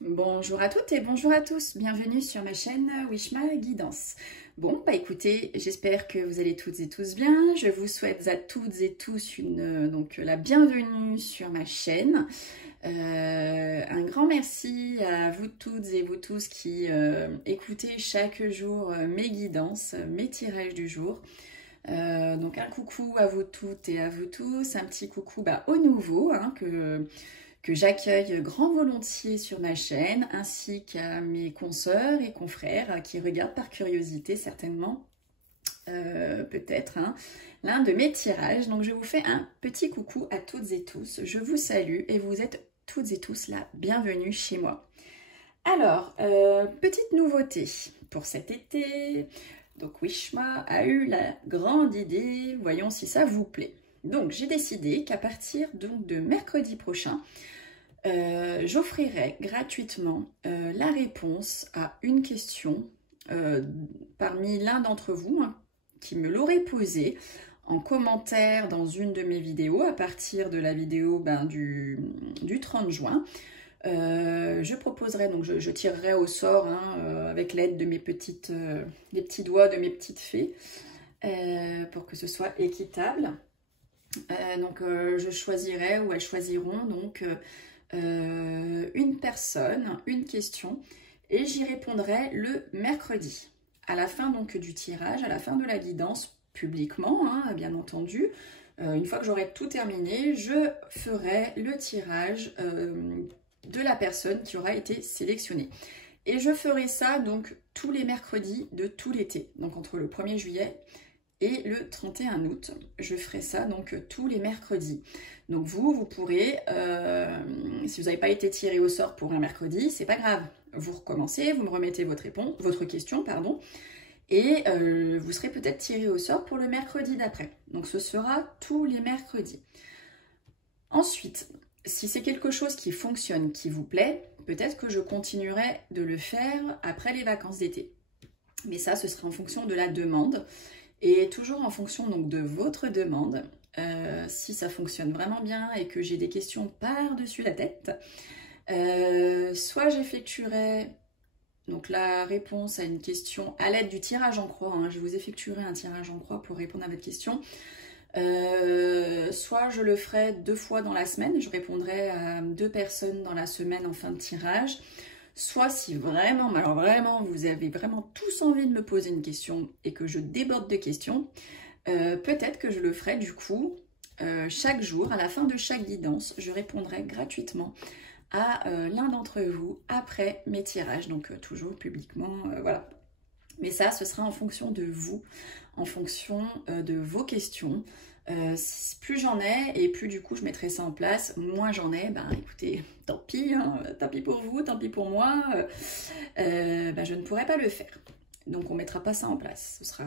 Bonjour à toutes et bonjour à tous, bienvenue sur ma chaîne Wishma Guidance. Bon, bah écoutez, j'espère que vous allez toutes et tous bien. Je vous souhaite à toutes et tous la bienvenue sur ma chaîne. Un grand merci à vous toutes et vous tous qui écoutez chaque jour mes guidances, mes tirages du jour. Donc un coucou à vous toutes et à vous tous, un petit coucou aux nouveaux que j'accueille grand volontiers sur ma chaîne, ainsi qu'à mes consoeurs et confrères qui regardent par curiosité certainement, peut-être, l'un de mes tirages. Donc je vous fais un petit coucou à toutes et tous, je vous salue et vous êtes toutes et tous la bienvenue chez moi. Alors, petite nouveauté pour cet été, donc Wishma a eu la grande idée, voyons si ça vous plaît. Donc j'ai décidé qu'à partir de mercredi prochain, j'offrirai gratuitement la réponse à une question parmi l'un d'entre vous qui me l'aurait posée en commentaire dans une de mes vidéos à partir de la vidéo du 30 juin. Je proposerai, donc je tirerai au sort avec l'aide de mes des petits doigts de mes petites fées pour que ce soit équitable. Je choisirai ou elles choisiront une personne, une question, et j'y répondrai le mercredi. À la fin du tirage, à la fin de la guidance, publiquement, bien entendu, une fois que j'aurai tout terminé, je ferai le tirage de la personne qui aura été sélectionnée. Et je ferai ça donc tous les mercredis de tout l'été, donc entre le 1er juillet et le 31 août, je ferai ça donc tous les mercredis. Donc vous pourrez, si vous n'avez pas été tiré au sort pour un mercredi, c'est pas grave. Vous recommencez, vous me remettez votre question, et vous serez peut-être tiré au sort pour le mercredi d'après. Donc ce sera tous les mercredis. Ensuite, si c'est quelque chose qui fonctionne, qui vous plaît, peut-être que je continuerai de le faire après les vacances d'été. Mais ça, ce sera en fonction de la demande. Et toujours en fonction de votre demande, si ça fonctionne vraiment bien et que j'ai des questions par-dessus la tête, soit j'effectuerai la réponse à une question à l'aide du tirage en croix, je vous effectuerai un tirage en croix pour répondre à votre question, soit je le ferai 2 fois dans la semaine, je répondrai à 2 personnes dans la semaine en fin de tirage. Soit si vraiment, alors vraiment, vous avez vraiment tous envie de me poser une question et que je déborde de questions, peut-être que je le ferai du coup chaque jour, à la fin de chaque guidance, je répondrai gratuitement à l'un d'entre vous après mes tirages, donc toujours publiquement, voilà. Mais ça, ce sera en fonction de vous, en fonction de vos questions. Plus j'en ai et plus du coup je mettrai ça en place, moins j'en ai, écoutez, tant pis, tant pis pour vous, tant pis pour moi, je ne pourrai pas le faire. Donc on ne mettra pas ça en place, ce sera...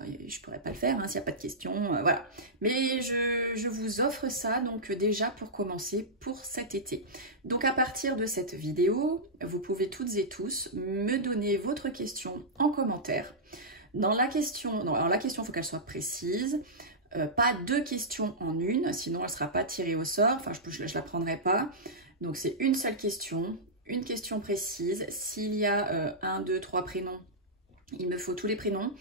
je ne pourrais pas le faire s'il n'y a pas de questions, voilà. Mais je vous offre ça donc déjà pour commencer pour cet été. Donc à partir de cette vidéo, vous pouvez toutes et tous me donner votre question en commentaire. Dans la question, alors la question, il faut qu'elle soit précise, pas 2 questions en une, sinon elle ne sera pas tirée au sort, enfin je ne la prendrai pas. Donc c'est une seule question, une question précise. S'il y a 1, 2, 3 prénoms, il me faut tous les prénoms.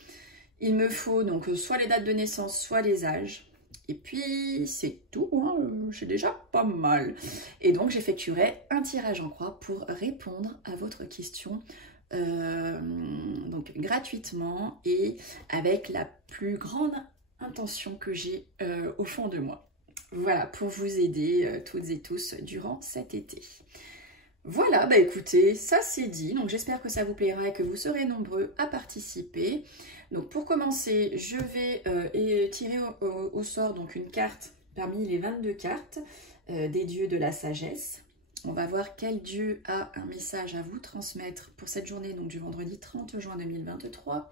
Il me faut donc soit les dates de naissance, soit les âges. Et puis c'est tout, j'ai déjà pas mal. Et donc j'effectuerai un tirage en croix pour répondre à votre question donc gratuitement et avec la plus grande intention que j'ai au fond de moi. Voilà, pour vous aider toutes et tous durant cet été. Voilà, écoutez, ça c'est dit, donc j'espère que ça vous plaira et que vous serez nombreux à participer. Donc pour commencer, je vais tirer au sort donc une carte parmi les 22 cartes des dieux de la sagesse. On va voir quel dieu a un message à vous transmettre pour cette journée, donc du vendredi 30 juin 2023.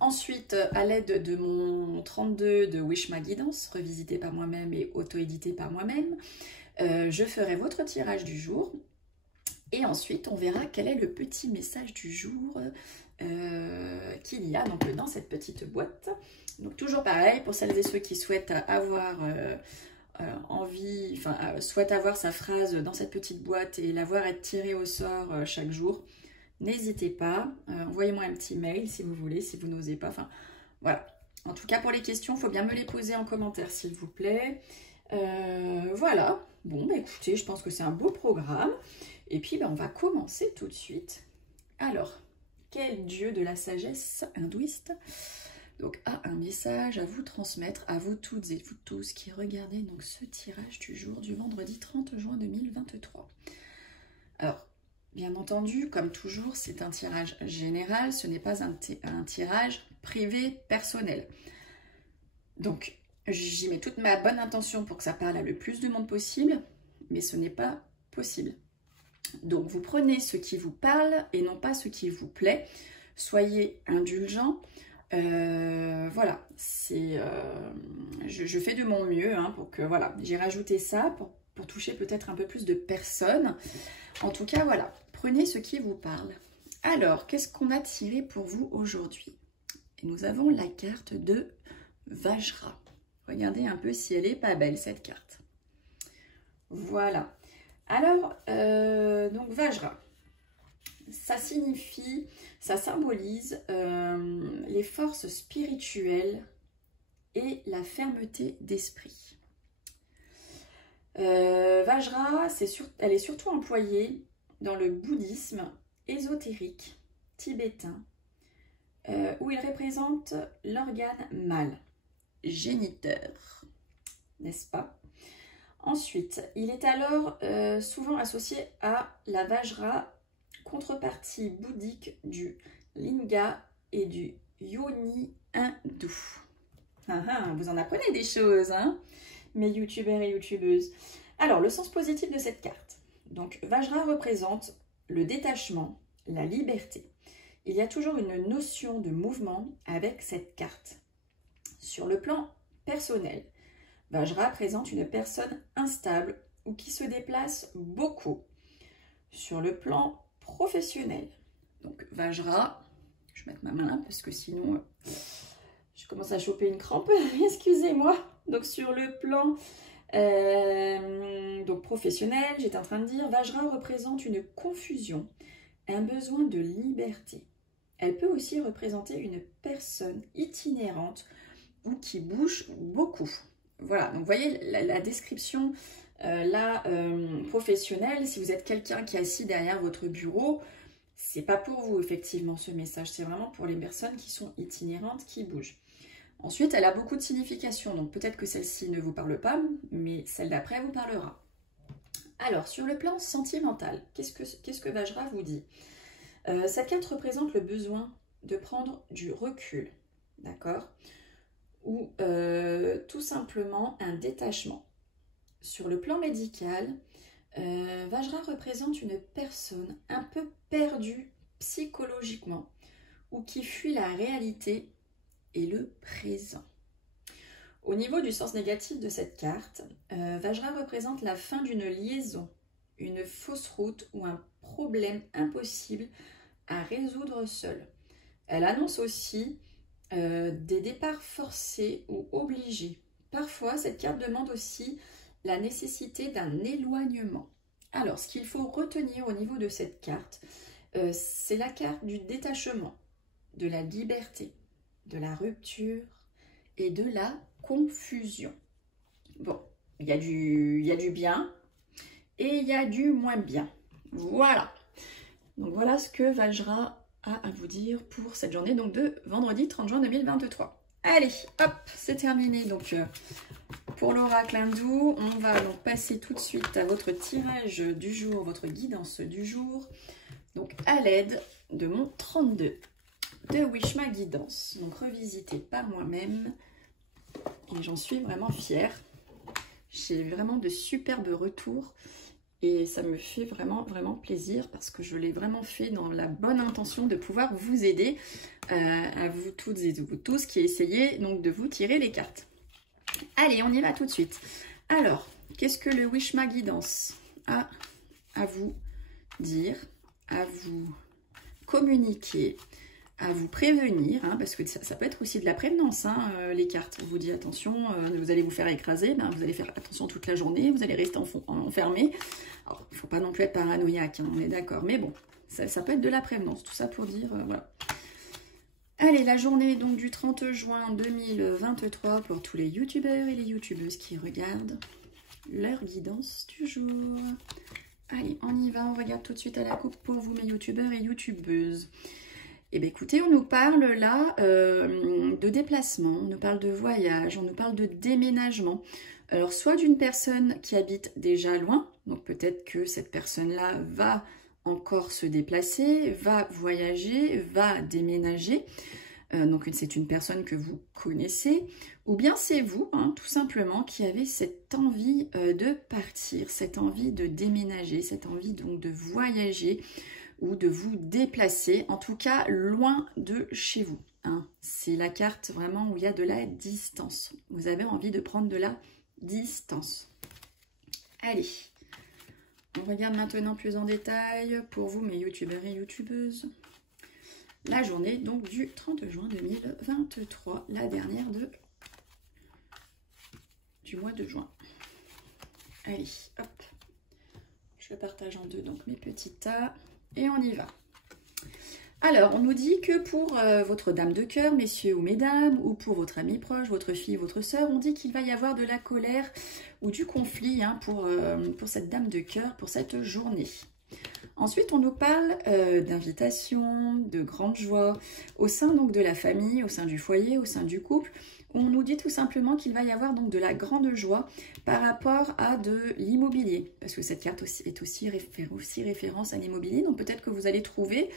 Ensuite, à l'aide de mon 32 de Wishma Guidance, revisité par moi-même et auto-édité par moi-même, je ferai votre tirage du jour. Et ensuite, on verra quel est le petit message du jour qu'il y a donc, dans cette petite boîte. Donc toujours pareil, pour celles et ceux qui souhaitent avoir souhaite avoir sa phrase dans cette petite boîte et la voir être tirée au sort chaque jour, n'hésitez pas. Envoyez-moi un petit mail si vous voulez, si vous n'osez pas. Enfin, voilà. En tout cas, pour les questions, il faut bien me les poser en commentaire, s'il vous plaît. Voilà. Bon, bah, écoutez, je pense que c'est un beau programme. Et puis, bah, on va commencer tout de suite. Alors, quel dieu de la sagesse hindouiste donc a un message à vous transmettre, à vous toutes et vous tous qui regardez donc ce tirage du jour du vendredi 30 juin 2023. Alors, bien entendu, comme toujours, c'est un tirage général, ce n'est pas un tirage privé personnel. Donc, j'y mets toute ma bonne intention pour que ça parle à le plus de monde possible, mais ce n'est pas possible. Donc, vous prenez ce qui vous parle et non pas ce qui vous plaît. Soyez indulgents. Voilà, je fais de mon mieux hein, pour que, voilà, j'ai rajouté ça pour toucher peut-être un peu plus de personnes. En tout cas, voilà, prenez ce qui vous parle. Alors, qu'est-ce qu'on a tiré pour vous aujourd'hui? Nous avons la carte de Vajra. Regardez un peu si elle est pas belle, cette carte. Voilà. Alors, donc Vajra, ça signifie, ça symbolise les forces spirituelles et la fermeté d'esprit. Vajra, elle est surtout employée dans le bouddhisme ésotérique tibétain, où il représente l'organe mâle, géniteur, n'est-ce pas? Ensuite, il est alors souvent associé à la Vajra, contrepartie bouddhique du Linga et du Yoni hindou. Vous en apprenez des choses, hein, mes youtubeurs et youtubeuses. Alors, le sens positif de cette carte. Donc, Vajra représente le détachement, la liberté. Il y a toujours une notion de mouvement avec cette carte. Sur le plan personnel, Vajra présente une personne instable ou qui se déplace beaucoup. Sur le plan professionnel, donc Vajra, je vais mettre ma main là parce que sinon je commence à choper une crampe, excusez-moi. Donc sur le plan donc professionnel, j'étais en train de dire, Vajra représente une confusion, un besoin de liberté. Elle peut aussi représenter une personne itinérante ou qui bouge beaucoup. Voilà, donc vous voyez la description professionnelle. Si vous êtes quelqu'un qui est assis derrière votre bureau, c'est pas pour vous effectivement ce message, c'est vraiment pour les personnes qui sont itinérantes, qui bougent. Ensuite, elle a beaucoup de significations, donc peut-être que celle-ci ne vous parle pas, mais celle d'après vous parlera. Alors, sur le plan sentimental, qu'est-ce que Vajra vous dit? Cette carte représente le besoin de prendre du recul, d'accord? Ou tout simplement un détachement. Sur le plan médical, Vajra représente une personne un peu perdue psychologiquement ou qui fuit la réalité et le présent. Au niveau du sens négatif de cette carte, Vajra représente la fin d'une liaison, une fausse route ou un problème impossible à résoudre seul. Elle annonce aussi des départs forcés ou obligés. Parfois, cette carte demande aussi la nécessité d'un éloignement. Alors, ce qu'il faut retenir au niveau de cette carte, c'est la carte du détachement, de la liberté, de la rupture et de la confusion. Bon, il y a du bien et il y a du moins bien. Voilà. Donc, voilà ce que Vajra à vous dire pour cette journée donc de vendredi 30 juin 2023. Allez, hop, c'est terminé. Donc, pour l'oracle hindou, on va donc passer tout de suite à votre tirage du jour, votre guidance du jour. Donc, à l'aide de mon 32 de Wishma Guidance. Donc, revisité par moi-même. Et j'en suis vraiment fière. J'ai vraiment de superbes retours. Et ça me fait vraiment, vraiment plaisir parce que je l'ai vraiment fait dans la bonne intention de pouvoir vous aider, à vous toutes et vous tous qui essayez donc de vous tirer les cartes. Allez, on y va tout de suite. Alors, qu'est-ce que le Wishma Guidance a à vous dire, à vous communiquer à vous prévenir, hein, parce que ça peut être aussi de la prévenance, hein, les cartes. On vous dit attention, vous allez vous faire écraser, ben, vous allez faire attention toute la journée, vous allez rester enfermé. Alors, il ne faut pas non plus être paranoïaque, hein, on est d'accord, mais bon, ça peut être de la prévenance, tout ça pour dire, voilà. Allez, la journée donc du 30 juin 2023 pour tous les youtubeurs et les youtubeuses qui regardent leur guidance du jour. Allez, on y va, on regarde tout de suite à la coupe pour vous, mes youtubeurs et youtubeuses. Eh bien, écoutez, on nous parle là de déplacement, on nous parle de voyage, on nous parle de déménagement. Alors, soit d'une personne qui habite déjà loin, donc peut-être que cette personne-là va encore se déplacer, va voyager, va déménager. Donc, c'est une personne que vous connaissez. Ou bien c'est vous, hein, tout simplement, qui avez cette envie de partir, cette envie de déménager, cette envie donc de voyager, ou de vous déplacer, en tout cas loin de chez vous. Hein. C'est la carte vraiment où il y a de la distance. Vous avez envie de prendre de la distance. Allez, on regarde maintenant plus en détail pour vous, mes youtubeurs et youtubeuses. La journée donc du 30 juin 2023, la dernière du mois de juin. Allez, hop, je le partage en deux, donc mes petits tas. Et on y va. Alors, on nous dit que pour votre dame de cœur, messieurs ou mesdames, ou pour votre ami proche, votre fille, votre sœur, on dit qu'il va y avoir de la colère ou du conflit, hein, pour cette dame de cœur, pour cette journée. Ensuite, on nous parle d'invitation, de grande joie, au sein donc de la famille, au sein du foyer, au sein du couple. On nous dit tout simplement qu'il va y avoir donc de la grande joie par rapport à de l'immobilier. Parce que cette carte est aussi référence à l'immobilier. Donc peut-être que vous allez trouver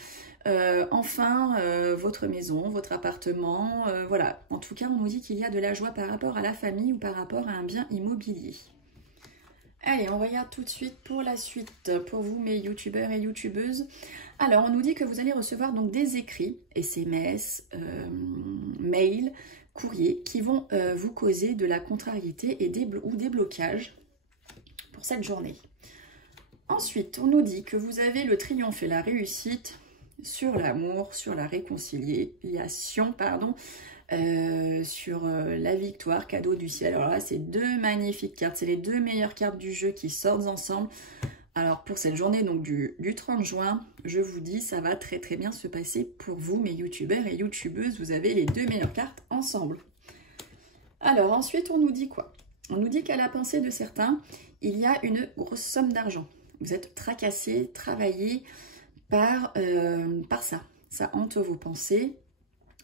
enfin votre maison, votre appartement. Voilà. En tout cas, on nous dit qu'il y a de la joie par rapport à la famille ou par rapport à un bien immobilier. Allez, on regarde tout de suite pour la suite, pour vous, mes youtubeurs et youtubeuses. Alors, on nous dit que vous allez recevoir donc des écrits, SMS, mails, courriers, qui vont vous causer de la contrariété ou des blocages pour cette journée. Ensuite, on nous dit que vous avez le triomphe et la réussite sur l'amour, sur la réconciliation, pardon, sur la victoire, cadeau du ciel. Alors là, c'est deux magnifiques cartes. C'est les deux meilleures cartes du jeu qui sortent ensemble. Alors pour cette journée donc du 30 juin, je vous dis, ça va très très bien se passer pour vous, mes youtubeurs et youtubeuses. Vous avez les deux meilleures cartes ensemble. Alors ensuite, on nous dit quoi? On nous dit qu'à la pensée de certains, il y a une grosse somme d'argent. Vous êtes tracassés, travaillés par ça. Ça hante vos pensées.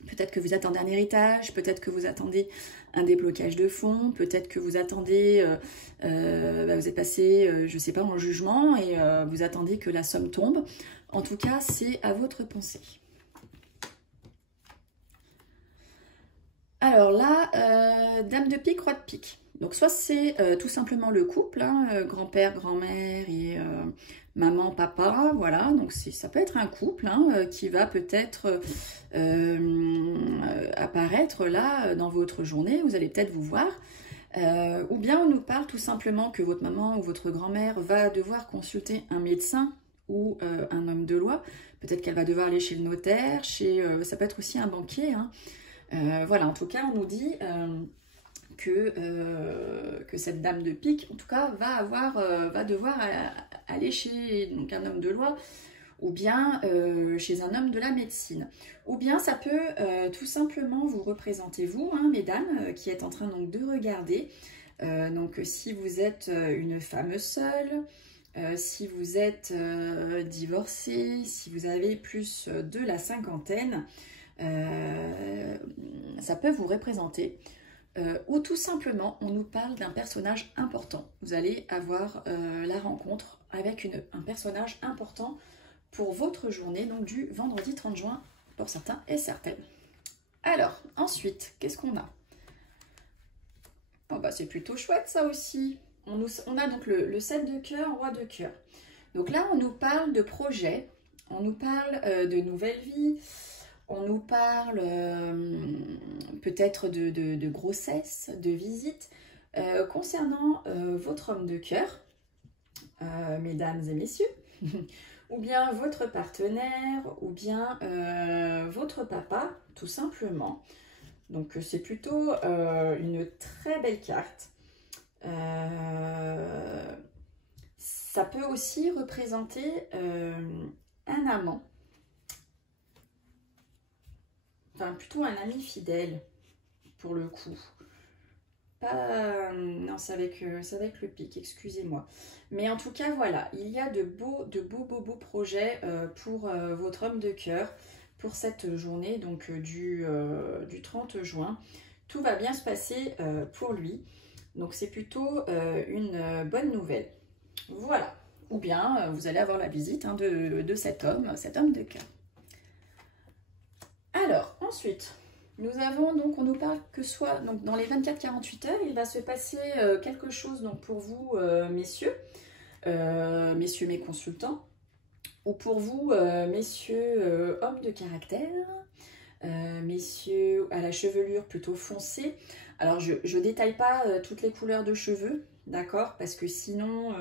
Peut-être que vous attendez un héritage, peut-être que vous attendez un déblocage de fonds, peut-être que vous attendez, vous êtes passé, je ne sais pas, en jugement et vous attendez que la somme tombe. En tout cas, c'est à votre pensée. Alors là, dame de pique, roi de pique. Donc soit c'est tout simplement le couple, hein, grand-père, grand-mère et maman, papa, voilà. Donc ça peut être un couple hein, qui va peut-être apparaître là dans votre journée. Vous allez peut-être vous voir. Ou bien on nous parle tout simplement que votre maman ou votre grand-mère va devoir consulter un médecin ou un homme de loi. Peut-être qu'elle va devoir aller chez le notaire, ça peut être aussi un banquier, hein. Voilà, en tout cas, on nous dit que cette dame de pique, en tout cas, va devoir aller chez donc, un homme de loi ou bien chez un homme de la médecine. Ou bien ça peut tout simplement vous représenter vous, hein, mesdames, qui êtes en train donc, de regarder. Donc si vous êtes une femme seule, si vous êtes divorcée, si vous avez plus de la cinquantaine, ça peut vous représenter. Ou tout simplement, on nous parle d'un personnage important. Vous allez avoir la rencontre avec un personnage important pour votre journée, donc du vendredi 30 juin, pour certains et certaines. Alors, ensuite, qu'est-ce qu'on a? Oh, bah, c'est plutôt chouette ça aussi. On a donc le 7 de cœur, roi de cœur. Donc là, on nous parle de projets, on nous parle de nouvelles vies, on nous parle peut-être de grossesse, de visite. Concernant votre homme de cœur, mesdames et messieurs, ou bien votre partenaire, ou bien votre papa, tout simplement. Donc c'est plutôt une très belle carte. Ça peut aussi représenter un amant, enfin plutôt un ami fidèle pour le coup. Pas, non, c'est avec le pic, excusez-moi. Mais en tout cas, voilà, il y a de beaux projets pour votre homme de cœur pour cette journée, donc du 30 juin. Tout va bien se passer pour lui. Donc c'est plutôt une bonne nouvelle. Voilà. Ou bien vous allez avoir la visite hein, de cet homme de cœur. Alors, ensuite, nous avons donc, on nous parle que soit donc, dans les 24-48 heures, il va se passer quelque chose donc, pour vous, messieurs mes consultants, ou pour vous, messieurs hommes de caractère, messieurs à la chevelure plutôt foncée. Alors, je ne détaille pas toutes les couleurs de cheveux, d'accord? Parce que sinon,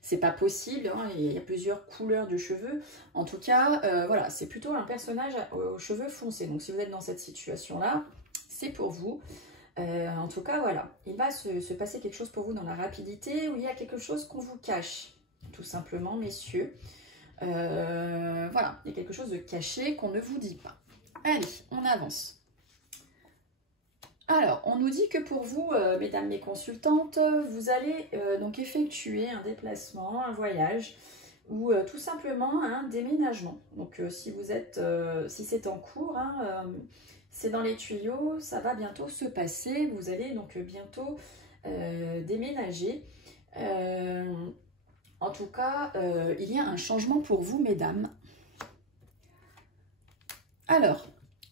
c'est pas possible, hein, il y a plusieurs couleurs de cheveux. En tout cas, voilà, c'est plutôt un personnage aux cheveux foncés. Donc, si vous êtes dans cette situation-là, c'est pour vous. En tout cas, voilà, il va se passer quelque chose pour vous dans la rapidité, où il y a quelque chose qu'on vous cache, tout simplement, messieurs. Voilà, il y a quelque chose de caché qu'on ne vous dit pas. Allez, on avance. Alors, on nous dit que pour vous, mesdames les consultantes, vous allez donc effectuer un déplacement, un voyage ou tout simplement un déménagement. Donc, si c'est en cours, hein, c'est dans les tuyaux, ça va bientôt se passer. Vous allez donc bientôt déménager. En tout cas, il y a un changement pour vous, mesdames. Alors,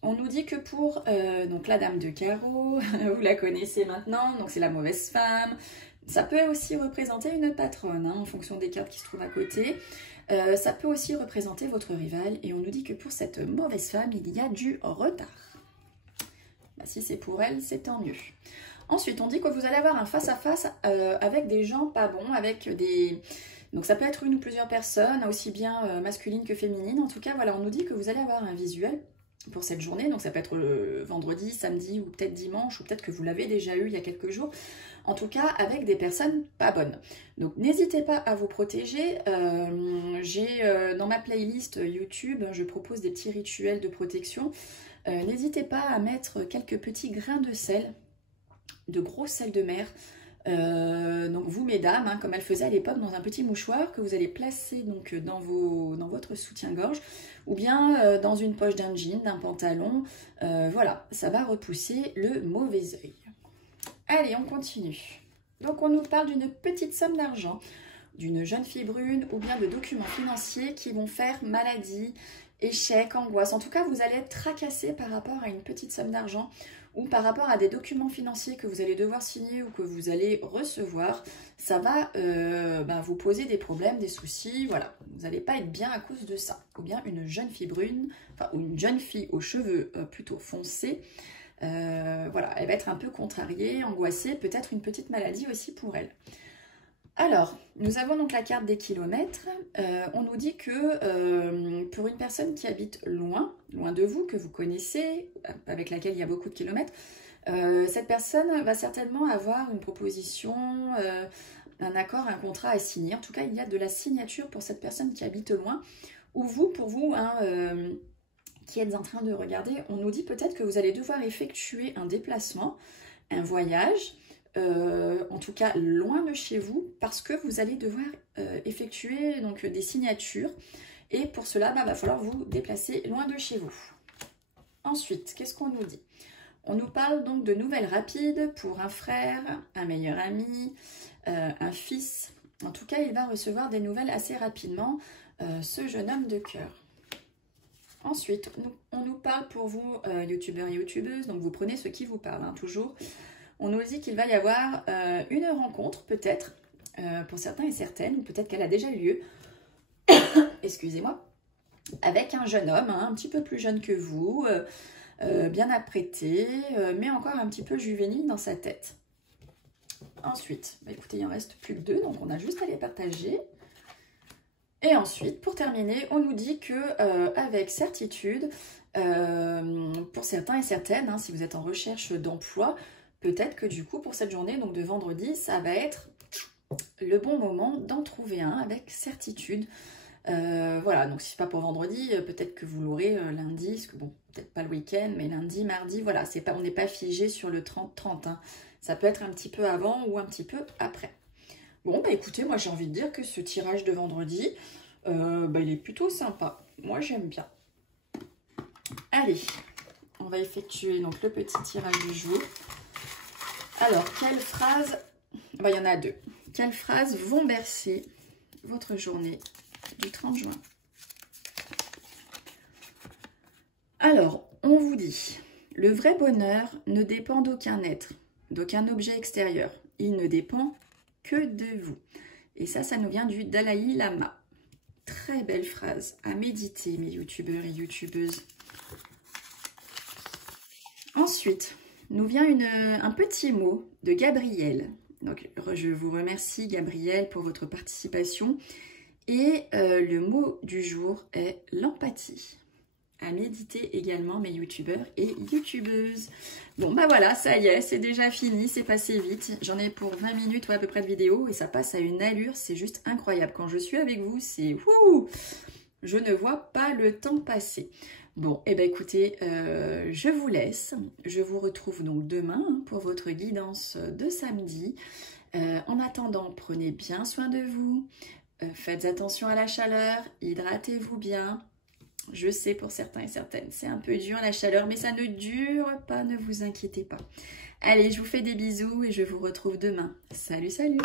on nous dit que pour donc la dame de carreau, vous la connaissez maintenant, donc c'est la mauvaise femme. Ça peut aussi représenter une patronne, hein, en fonction des cartes qui se trouvent à côté. Ça peut aussi représenter votre rival. Et on nous dit que pour cette mauvaise femme, il y a du retard. Bah, si c'est pour elle, c'est tant mieux. Ensuite, on dit que vous allez avoir un face-à-face avec des gens pas bons, avec des... Donc ça peut être une ou plusieurs personnes, aussi bien masculines que féminines. En tout cas, voilà, on nous dit que vous allez avoir un visuel pour cette journée, donc ça peut être le vendredi, samedi ou peut-être dimanche, ou peut-être que vous l'avez déjà eu il y a quelques jours, en tout cas avec des personnes pas bonnes. Donc n'hésitez pas à vous protéger, j'ai dans ma playlist YouTube, je propose des petits rituels de protection, n'hésitez pas à mettre quelques petits grains de sel, de gros sel de mer, donc vous mesdames, hein, comme elle faisait à l'époque, dans un petit mouchoir que vous allez placer donc dans votre soutien-gorge ou bien dans une poche d'un jean, d'un pantalon. Voilà, ça va repousser le mauvais œil. Allez, on continue. Donc on nous parle d'une petite somme d'argent, d'une jeune fille brune ou bien de documents financiers qui vont faire maladie, échec, angoisse. En tout cas, vous allez être tracassé par rapport à une petite somme d'argent ou par rapport à des documents financiers que vous allez devoir signer ou que vous allez recevoir. Ça va vous poser des problèmes, des soucis, voilà. Vous n'allez pas être bien à cause de ça. Ou bien une jeune fille brune, enfin, ou une jeune fille aux cheveux plutôt foncés. Voilà, elle va être un peu contrariée, angoissée, peut-être une petite maladie aussi pour elle. Alors, nous avons donc la carte des kilomètres. On nous dit que pour une personne qui habite loin de vous, que vous connaissez, avec laquelle il y a beaucoup de kilomètres, cette personne va certainement avoir une proposition, un accord, un contrat à signer. En tout cas, il y a de la signature pour cette personne qui habite loin. Ou vous, pour vous, hein, qui êtes en train de regarder, on nous dit peut-être que vous allez devoir effectuer un déplacement, un voyage, en tout cas loin de chez vous, parce que vous allez devoir effectuer donc, des signatures et pour cela, va falloir vous déplacer loin de chez vous. Ensuite, qu'est-ce qu'on nous dit? On nous parle donc de nouvelles rapides pour un frère, un meilleur ami, un fils. En tout cas, il va recevoir des nouvelles assez rapidement, ce jeune homme de cœur. Ensuite, on nous parle pour vous, youtubeurs et youtubeuses, donc vous prenez ce qui vous parle, hein, toujours. On nous dit qu'il va y avoir une rencontre, peut-être, pour certains et certaines, ou peut-être qu'elle a déjà eu lieu, excusez-moi, avec un jeune homme, hein, un petit peu plus jeune que vous, bien apprêté, mais encore un petit peu juvénile dans sa tête. Ensuite, écoutez, il en reste plus que deux, donc on a juste à les partager. Et ensuite, pour terminer, on nous dit que avec certitude, pour certains et certaines, hein, si vous êtes en recherche d'emploi, peut-être que du coup, pour cette journée, donc de vendredi, ça va être le bon moment d'en trouver un avec certitude. Voilà, donc si c'est pas pour vendredi, peut-être que vous l'aurez lundi, parce que bon, peut-être pas le week-end, mais lundi, mardi, voilà, on n'est pas figé sur le 30-30, hein. Ça peut être un petit peu avant ou un petit peu après. Bon, bah écoutez, moi j'ai envie de dire que ce tirage de vendredi, il est plutôt sympa. Moi j'aime bien. Allez, on va effectuer donc le petit tirage du jour. Alors, quelles phrases... il y en a deux. Quelles phrases vont bercer votre journée du 30 juin? Alors, on vous dit, le vrai bonheur ne dépend d'aucun être, d'aucun objet extérieur. Il ne dépend que de vous. Et ça nous vient du Dalai Lama. Très belle phrase à méditer, mes youtubeurs et youtubeuses. Ensuite, nous vient un petit mot de Gabriel. Donc, je vous remercie, Gabriel, pour votre participation. Et le mot du jour est l'empathie. À méditer également, mes youtubeurs et youtubeuses. Bon, bah voilà, ça y est, c'est déjà fini, c'est passé vite. J'en ai pour 20 minutes ou à peu près de vidéo et ça passe à une allure, c'est juste incroyable. Quand je suis avec vous, c'est wouh! Je ne vois pas le temps passer. Bon, et ben écoutez, je vous laisse. Je vous retrouve donc demain pour votre guidance de samedi. En attendant, prenez bien soin de vous. Faites attention à la chaleur, hydratez-vous bien. Je sais pour certains et certaines, c'est un peu dur la chaleur, mais ça ne dure pas, ne vous inquiétez pas. Allez, je vous fais des bisous et je vous retrouve demain. Salut, salut!